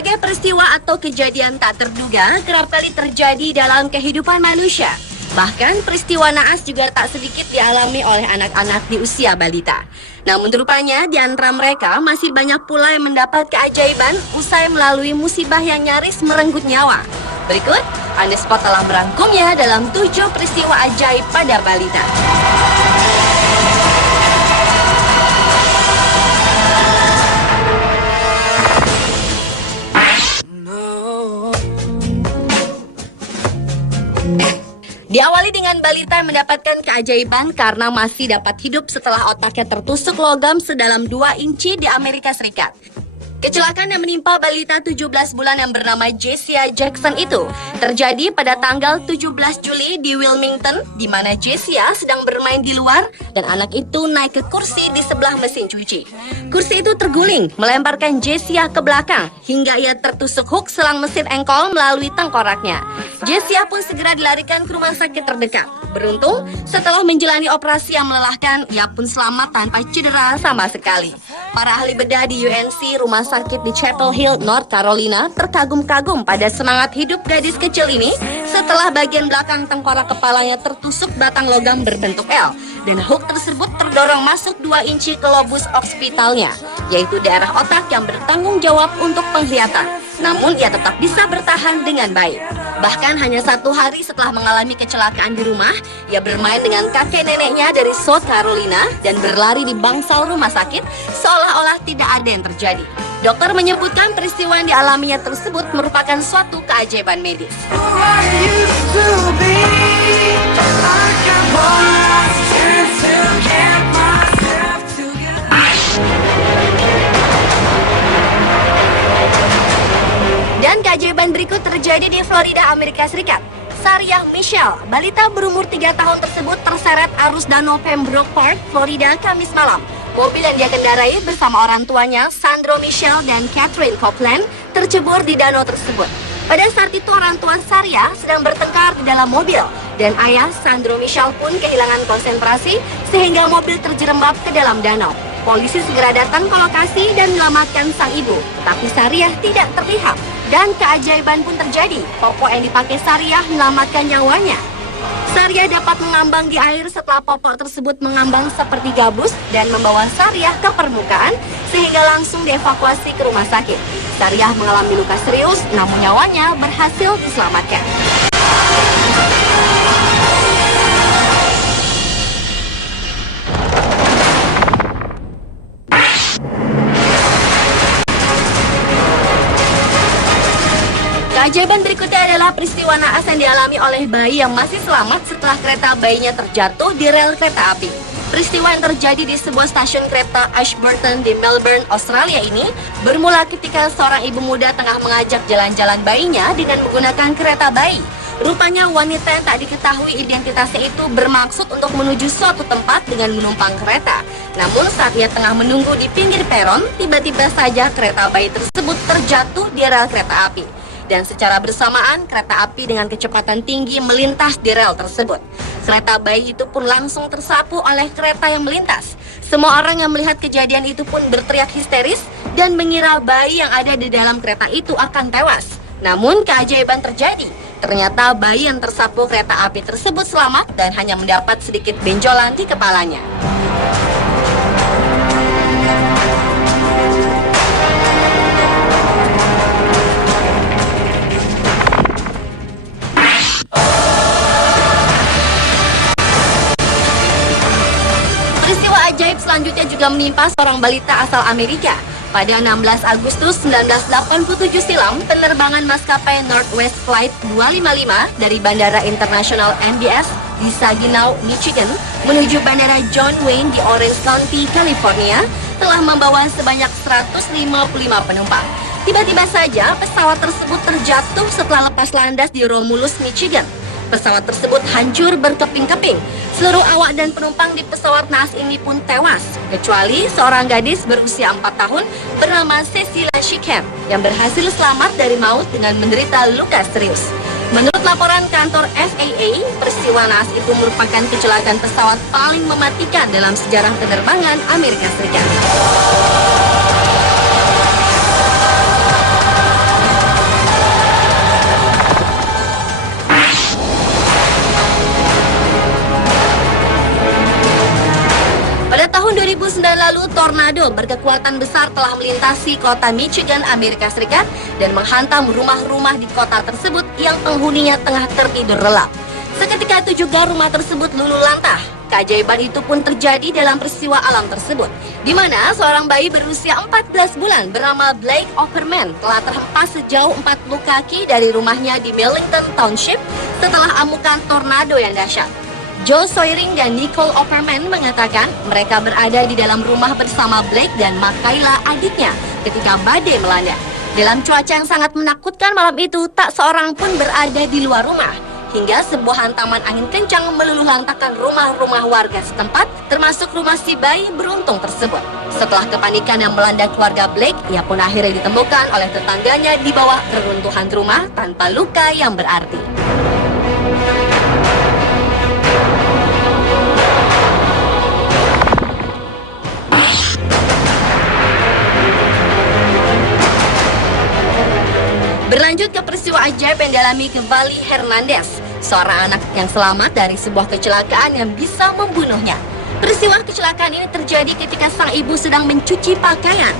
Berbagai peristiwa atau kejadian tak terduga kerap kali terjadi dalam kehidupan manusia. Bahkan peristiwa naas juga tak sedikit dialami oleh anak-anak di usia balita. Namun rupanya di antara mereka masih banyak pula yang mendapat keajaiban usai melalui musibah yang nyaris merenggut nyawa. Berikut, Unespot telah merangkumnya dalam 7 peristiwa ajaib pada balita. Diawali dengan balita yang mendapatkan keajaiban karena masih dapat hidup setelah otaknya tertusuk logam sedalam 2 inci di Amerika Serikat. Kecelakaan yang menimpa balita 17 bulan yang bernama Jessia Jackson itu terjadi pada tanggal 17 Juli di Wilmington, di mana Jessia sedang bermain di luar dan anak itu naik ke kursi di sebelah mesin cuci. Kursi itu terguling, melemparkan Jessia ke belakang hingga ia tertusuk hook selang mesin engkol melalui tengkoraknya. Jessia pun segera dilarikan ke rumah sakit terdekat. Beruntung, setelah menjalani operasi yang melelahkan, ia pun selamat tanpa cedera sama sekali. Para ahli bedah di UNC Rumah Sakit di Chapel Hill, North Carolina terkagum-kagum pada semangat hidup gadis kecil ini setelah bagian belakang tengkorak kepalanya tertusuk batang logam berbentuk L dan hook tersebut terdorong masuk 2 inci ke lobus occipitalnya, yaitu daerah otak yang bertanggung jawab untuk penglihatan. Namun ia tetap bisa bertahan dengan baik. Bahkan hanya 1 hari setelah mengalami kecelakaan di rumah, ia bermain dengan kakek neneknya dari South Carolina dan berlari di bangsal rumah sakit seolah-olah tidak ada yang terjadi. Dokter menyebutkan peristiwa yang dialaminya tersebut merupakan suatu keajaiban medis. Dan keajaiban berikut terjadi di Florida, Amerika Serikat. Sariah Michelle, balita berumur 3 tahun tersebut terseret arus danau Pembroke Park, Florida, Kamis malam. Mobil yang dia kendarai bersama orang tuanya, Sandro Michelle dan Catherine Copeland, tercebur di danau tersebut. Pada saat itu orang tua Sariah sedang bertengkar di dalam mobil, dan ayah Sandro Michelle pun kehilangan konsentrasi sehingga mobil terjerembab ke dalam danau. Polisi segera datang ke lokasi dan menyelamatkan sang ibu, tetapi Sariah tidak terlihat. Dan keajaiban pun terjadi, popok yang dipakai Sariah menyelamatkan nyawanya. Sariah dapat mengambang di air setelah popok tersebut mengambang seperti gabus dan membawa Sariah ke permukaan sehingga langsung dievakuasi ke rumah sakit. Sariah mengalami luka serius, namun nyawanya berhasil diselamatkan. Keajaiban berikutnya adalah peristiwa naas yang dialami oleh bayi yang masih selamat setelah kereta bayinya terjatuh di rel kereta api. Peristiwa yang terjadi di sebuah stasiun kereta Ashburton di Melbourne, Australia ini bermula ketika seorang ibu muda tengah mengajak jalan-jalan bayinya dengan menggunakan kereta bayi. Rupanya wanita yang tak diketahui identitasnya itu bermaksud untuk menuju suatu tempat dengan menumpang kereta. Namun saat ia tengah menunggu di pinggir peron, tiba-tiba saja kereta bayi tersebut terjatuh di rel kereta api. Dan secara bersamaan kereta api dengan kecepatan tinggi melintas di rel tersebut. Kereta bayi itu pun langsung tersapu oleh kereta yang melintas. Semua orang yang melihat kejadian itu pun berteriak histeris dan mengira bayi yang ada di dalam kereta itu akan tewas. Namun keajaiban terjadi. Ternyata bayi yang tersapu kereta api tersebut selamat dan hanya mendapat sedikit benjolan di kepalanya. Ajaib selanjutnya juga menimpa seorang balita asal Amerika. Pada 16 Agustus 1987 silam, penerbangan maskapai Northwest Flight 255 dari Bandara Internasional MBS di Saginaw, Michigan menuju Bandara John Wayne di Orange County, California telah membawa sebanyak 155 penumpang. Tiba-tiba saja pesawat tersebut terjatuh setelah lepas landas di Romulus, Michigan. Pesawat tersebut hancur berkeping-keping. Seluruh awak dan penumpang di pesawat naas ini pun tewas, kecuali seorang gadis berusia 4 tahun bernama Cecilia Shickham yang berhasil selamat dari maut dengan menderita luka serius. Menurut laporan kantor FAA, peristiwa naas itu merupakan kecelakaan pesawat paling mematikan dalam sejarah penerbangan Amerika Serikat. 2009 lalu, tornado berkekuatan besar telah melintasi kota Michigan, Amerika Serikat dan menghantam rumah-rumah di kota tersebut yang penghuninya tengah tertidur lelap. Seketika 7 gang rumah tersebut luluh lantah. Keajaiban itu pun terjadi dalam peristiwa alam tersebut, di mana seorang bayi berusia 14 bulan bernama Blake Opperman telah terhempas sejauh 40 kaki dari rumahnya di Millington Township setelah amukan tornado yang dahsyat. Joe Soyering dan Nicole Opperman mengatakan mereka berada di dalam rumah bersama Blake dan Makayla adiknya ketika badai melanda. Dalam cuaca yang sangat menakutkan malam itu, tak seorang pun berada di luar rumah. Hingga sebuah hantaman angin kencang meluluh lantakkan rumah-rumah warga setempat, termasuk rumah si bayi beruntung tersebut. Setelah kepanikan yang melanda keluarga Blake, ia pun akhirnya ditemukan oleh tetangganya di bawah reruntuhan rumah tanpa luka yang berarti. Berlanjut ke peristiwa ajaib yang dialami Vallie Hernandez, seorang anak yang selamat dari sebuah kecelakaan yang bisa membunuhnya. Peristiwa kecelakaan ini terjadi ketika sang ibu sedang mencuci pakaian.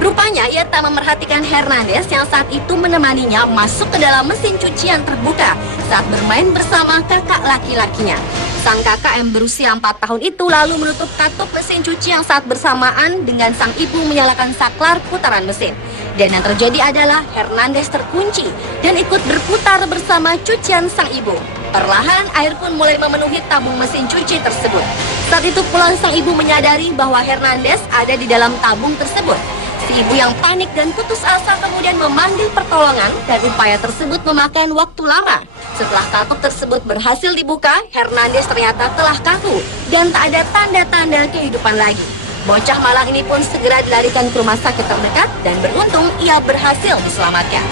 Rupanya ia tak memerhatikan Hernandez yang saat itu menemaninya masuk ke dalam mesin cuci yang terbuka saat bermain bersama kakak laki-lakinya. Sang kakak yang berusia 4 tahun itu lalu menutup katup mesin cuci yang saat bersamaan dengan sang ibu menyalakan saklar putaran mesin. Dan yang terjadi adalah Hernandez terkunci dan ikut berputar bersama cucian sang ibu. Perlahan air pun mulai memenuhi tabung mesin cuci tersebut. Saat itu pula sang ibu menyadari bahwa Hernandez ada di dalam tabung tersebut. Si ibu yang panik dan putus asa kemudian memanggil pertolongan dan upaya tersebut memakan waktu lama. Setelah katup tersebut berhasil dibuka, Hernandez ternyata telah kaku dan tak ada tanda-tanda kehidupan lagi. Bocah malang ini pun segera dilarikan ke rumah sakit terdekat dan beruntung ia berhasil diselamatkan.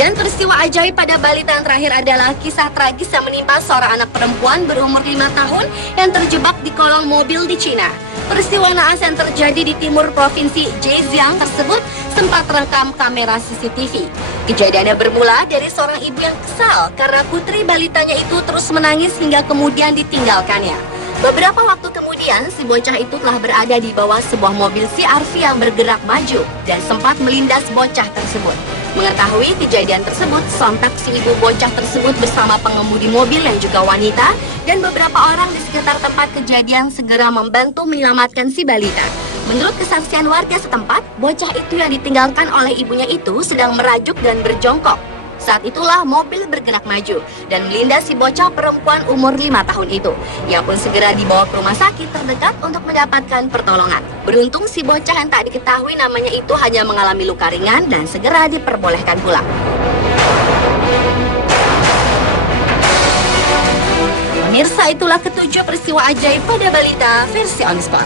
Dan peristiwa ajaib pada balita yang terakhir adalah kisah tragis yang menimpa seorang anak perempuan berumur 5 tahun yang terjebak di kolong mobil di Cina. Peristiwa naas yang terjadi di timur provinsi Zhejiang tersebut sempat terekam kamera CCTV. Kejadiannya bermula dari seorang ibu yang kesal karena putri balitanya itu terus menangis hingga kemudian ditinggalkannya. Beberapa waktu kemudian, si bocah itu telah berada di bawah sebuah mobil CR-V yang bergerak maju dan sempat melindas bocah tersebut. Mengetahui kejadian tersebut, sontak si ibu bocah tersebut bersama pengemudi mobil yang juga wanita dan beberapa orang di sekitar tempat kejadian segera membantu menyelamatkan si balita. Menurut kesaksian warga setempat, bocah itu yang ditinggalkan oleh ibunya itu sedang merajuk dan berjongkok. Saat itulah mobil bergerak maju dan melindas si bocah perempuan umur 5 tahun itu. Ia pun segera dibawa ke rumah sakit terdekat untuk mendapatkan pertolongan. Beruntung si bocah yang tak diketahui namanya itu hanya mengalami luka ringan dan segera diperbolehkan pulang. Pemirsa, itulah ketujuh peristiwa ajaib pada balita versi On Spot.